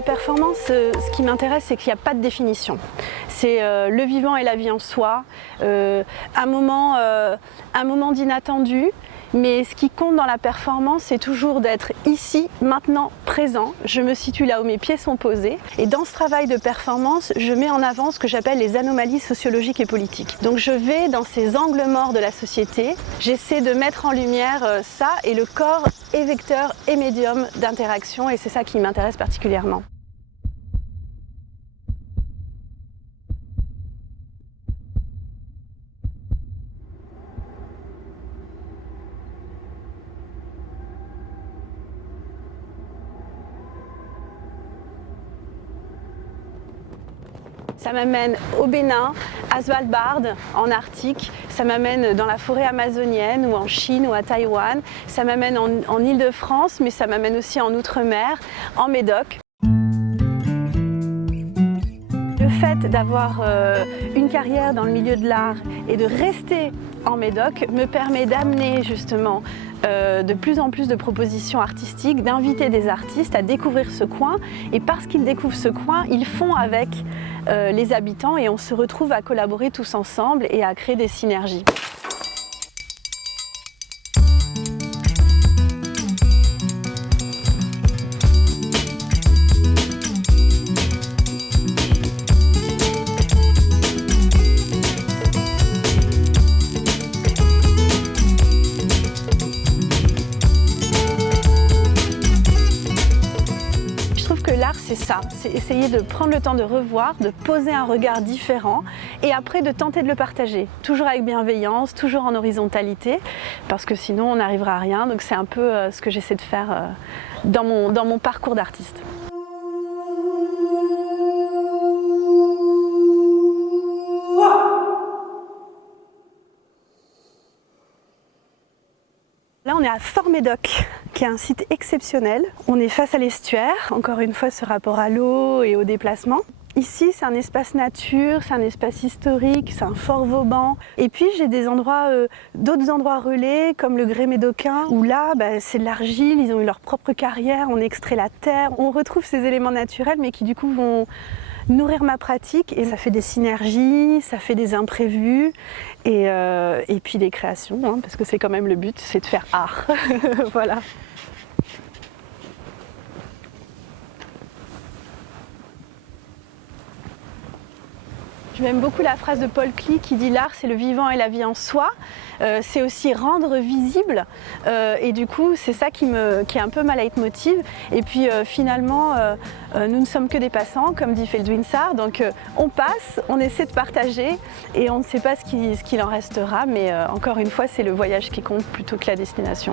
la performance, ce qui m'intéresse, c'est qu'il n'y a pas de définition. C'est le vivant et la vie en soi, un moment d'inattendu. Mais ce qui compte dans la performance, c'est toujours d'être ici, maintenant, présent. Je me situe là où mes pieds sont posés. Et dans ce travail de performance, je mets en avant ce que j'appelle les anomalies sociologiques et politiques. Donc je vais dans ces angles morts de la société. J'essaie de mettre en lumière ça, et le corps est vecteur et médium d'interaction, et c'est ça qui m'intéresse particulièrement. Ça m'amène au Bénin, à Svalbard, en Arctique, ça m'amène dans la forêt amazonienne ou en Chine ou à Taïwan, ça m'amène en Île-de-France, mais ça m'amène aussi en Outre-mer, en Médoc. Le fait d'avoir une carrière dans le milieu de l'art et de rester en Médoc me permet d'amener justement de plus en plus de propositions artistiques, d'inviter des artistes à découvrir ce coin, et parce qu'ils découvrent ce coin, ils font avec les habitants et on se retrouve à collaborer tous ensemble et à créer des synergies. L'art, c'est ça, c'est essayer de prendre le temps de revoir, de poser un regard différent et après de tenter de le partager. Toujours avec bienveillance, toujours en horizontalité, parce que sinon on n'arrivera à rien. Donc c'est un peu ce que j'essaie de faire dans mon parcours d'artiste. Là, on est à Fort-Médoc, qui est un site exceptionnel. On est face à l'estuaire, encore une fois ce rapport à l'eau et au déplacement. Ici, c'est un espace nature, c'est un espace historique, c'est un fort Vauban. Et puis, j'ai des endroits, d'autres endroits relais, comme le Grès médocain, où là, c'est de l'argile, ils ont eu leur propre carrière, on extrait la terre. On retrouve ces éléments naturels, mais qui du coup vont nourrir ma pratique, et ça fait des synergies, ça fait des imprévus et puis des créations, hein, parce que c'est quand même le but, c'est de faire art. Voilà. J'aime beaucoup la phrase de Paul Klee qui dit « l'art, c'est le vivant et la vie en soi ». C'est aussi rendre visible et du coup c'est ça qui est un peu ma leitmotiv. Et puis finalement nous ne sommes que des passants, comme dit Feldwinsart, donc on passe, on essaie de partager et on ne sait pas ce qu'il en restera, mais encore une fois c'est le voyage qui compte plutôt que la destination.